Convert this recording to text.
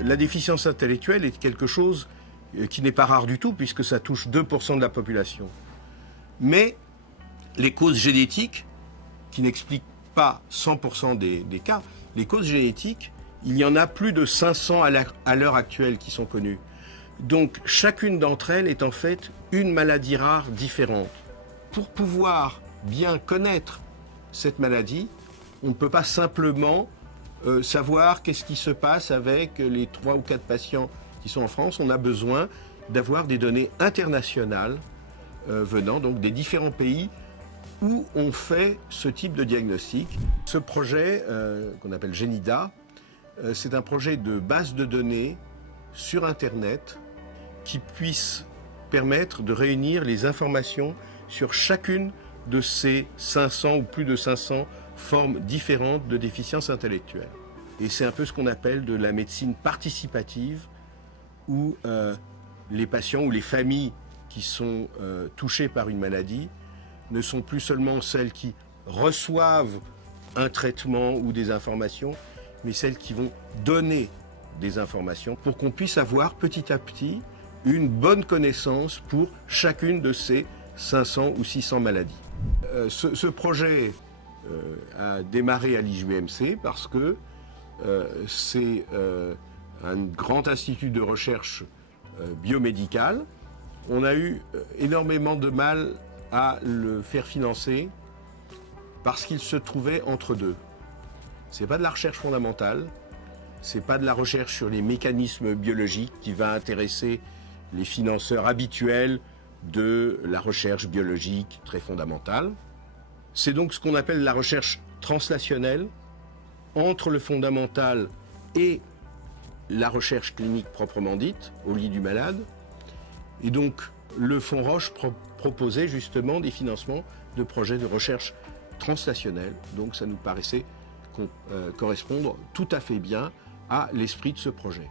La déficience intellectuelle est quelque chose qui n'est pas rare du tout, puisque ça touche 2% de la population. Mais les causes génétiques, qui n'expliquent pas 100% des cas, les causes génétiques, il y en a plus de 500 à l'heure actuelle qui sont connues. Donc chacune d'entre elles est en fait une maladie rare différente. Pour pouvoir bien connaître cette maladie, on ne peut pas simplement savoir qu'est-ce qui se passe avec les 3 ou 4 patients qui sont en France. On a besoin d'avoir des données internationales venant donc des différents pays où on fait ce type de diagnostic. Ce projet qu'on appelle Genida, c'est un projet de base de données sur Internet qui puisse permettre de réunir les informations sur chacune de ces 500 ou plus de 500 formes différentes de déficience intellectuelle. Et c'est un peu ce qu'on appelle de la médecine participative, où les patients ou les familles qui sont touchées par une maladie ne sont plus seulement celles qui reçoivent un traitement ou des informations, mais celles qui vont donner des informations pour qu'on puisse avoir petit à petit une bonne connaissance pour chacune de ces 500 ou 600 maladies. Ce projet a démarré à l'IJUMC parce que c'est un grand institut de recherche biomédicale. On a eu énormément de mal à le faire financer parce qu'il se trouvait entre deux. C'est pas de la recherche fondamentale, c'est pas de la recherche sur les mécanismes biologiques qui va intéresser les financeurs habituels de la recherche biologique très fondamentale. C'est donc ce qu'on appelle la recherche translationnelle entre le fondamental et la recherche clinique proprement dite, au lit du malade. Et donc, le Fonds Roche proposait justement des financements de projets de recherche translationnelle. Donc, ça nous paraissait correspondre tout à fait bien à l'esprit de ce projet.